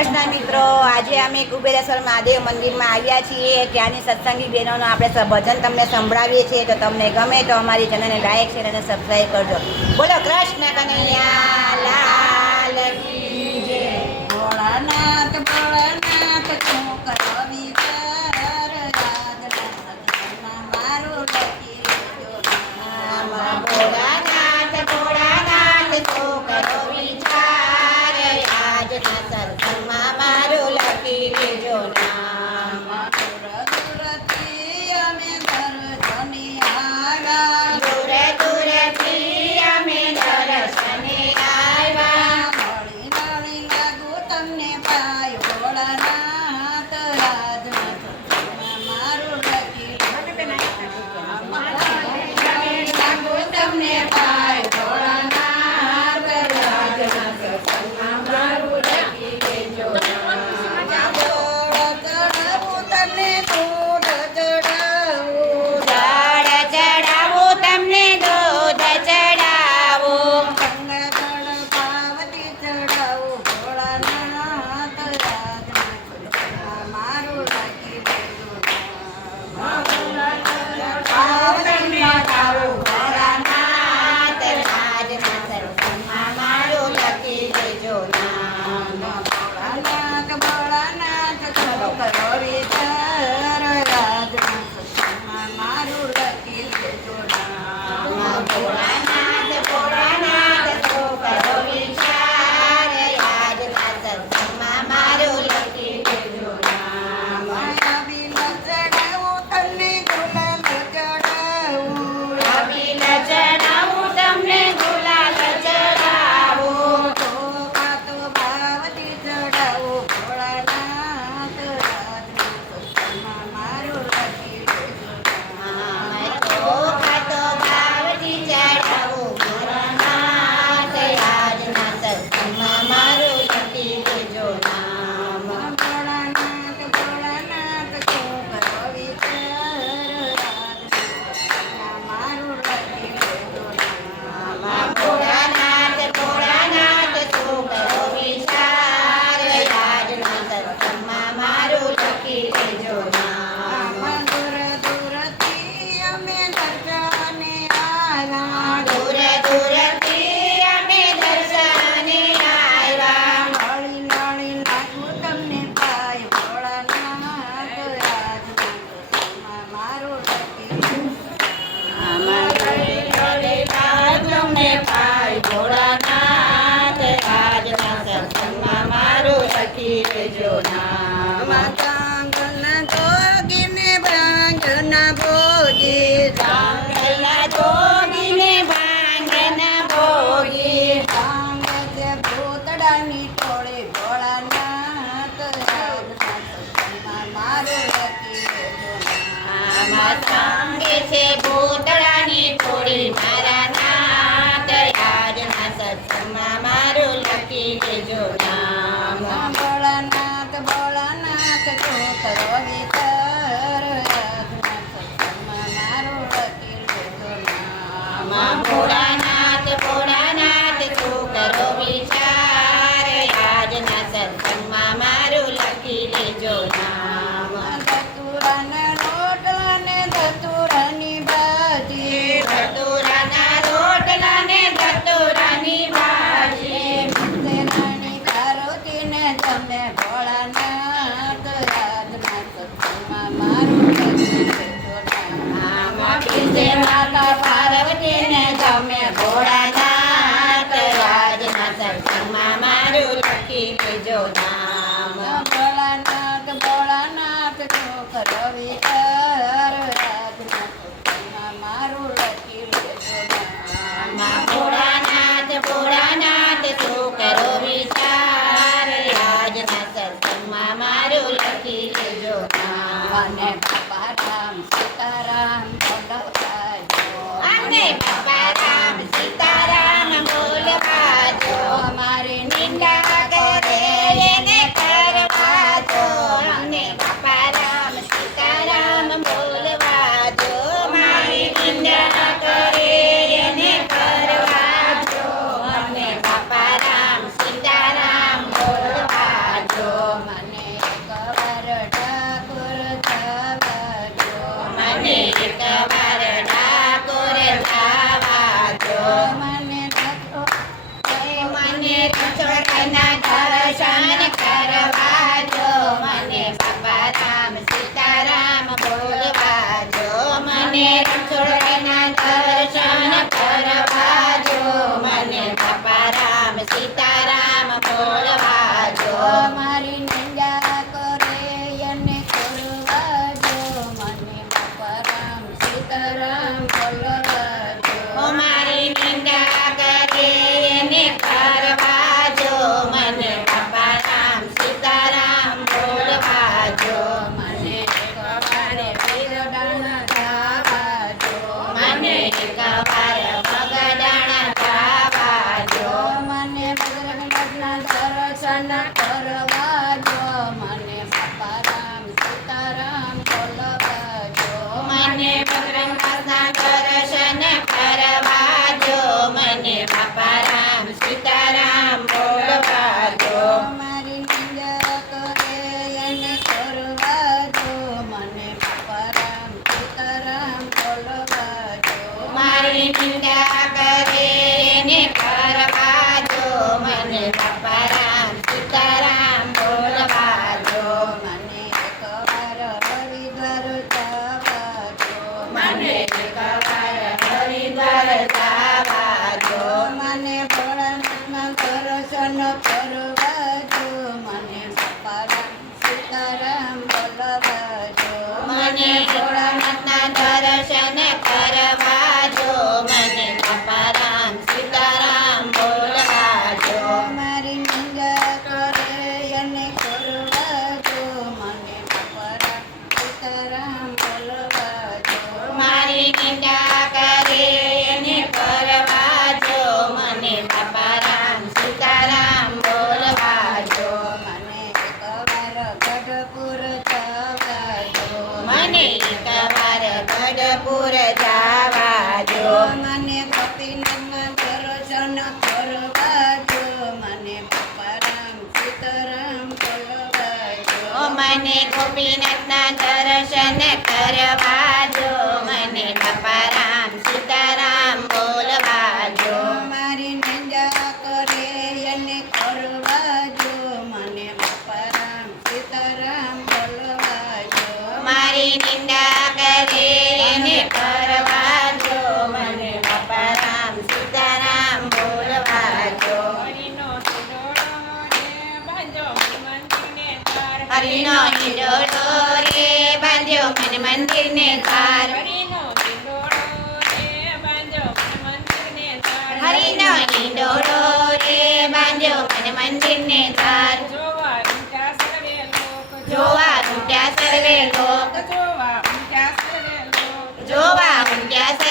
કૃષ્ણ મિત્રો, આજે અમે કુબેરેશ્વર મહાદેવ મંદિરમાં આવ્યા છીએ. ત્યાંની સત્સંગી બહેનોનું આપણે ભજન તમને સંભળાવીએ છીએ. તો તમને ગમે તો અમારી ચેનલને લાઈક શેર અને સબસ્ક્રાઈબ કરજો. બોલો, કૃષ્ણ કનૈયા! માંગે છે સીતારામ બોલો થાય anak ko. મને બાપા સીતારામ બોલવાજો. મારી નિંદા કરે એને કરવા મને બાપા સીતારામ બોલવાજો. મારી નિંદા કરે એને કરવા જો મને બાપા સીતારામ બોલવાજો. મને એકવાર ગઢપુર જવા જો મને એકવાર ગઢપુર ગોપીનાથના દર્શન કરવા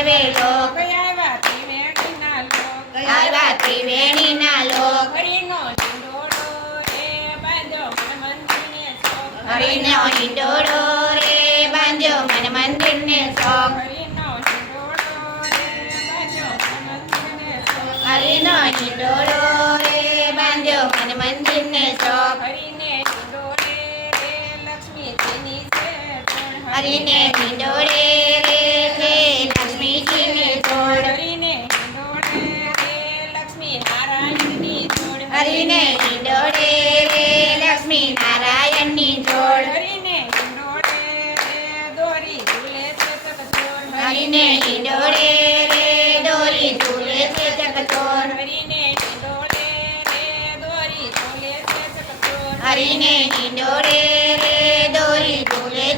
સર્વે લોક. આવ્યા? ત્રિવેણીના લોક. હરિનો રે બાંધ્યો મને મંદિરને શોખ હરિનો હિંડોળો રે બાંધ્યો મને મંદિરને શોખ હરિને હિંડોળે રે છે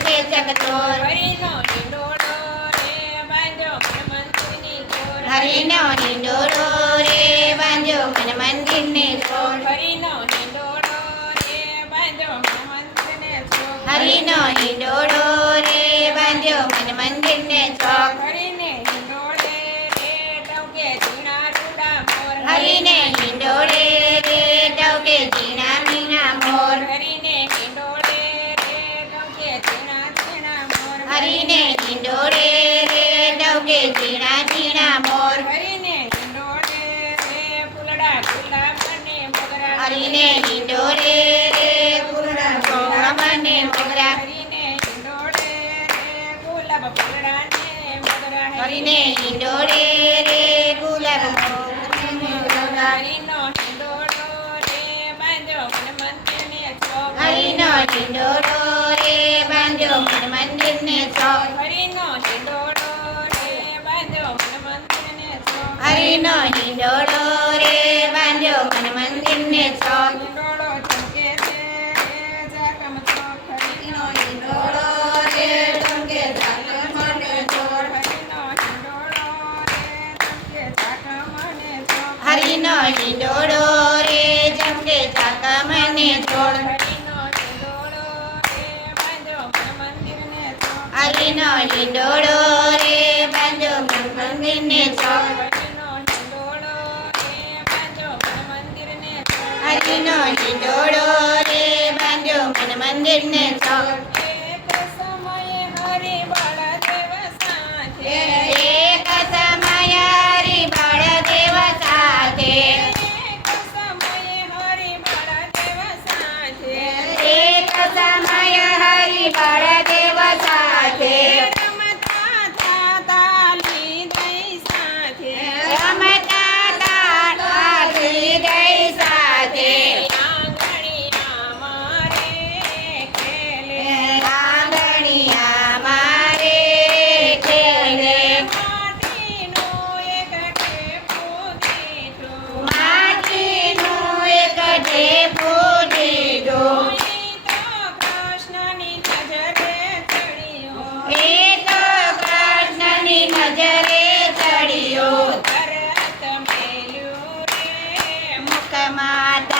છે ચકચોર હરિનો હિંડોળો રે બાંધ્યો મને મંદિરને છોડ. હરિનો હિંડોળો રે બાંધ્યો મને મંદિરને ચોક હરિને હિંડોળે હરિને હિંડોળે રે ગુલાબ હરિનો હિંડોળો રે ઢંડોળો રે બાંધો મંદિરને હરિનો ઢંડોળો રે બાંધો મન મંદિરને છોડ. મુખમાં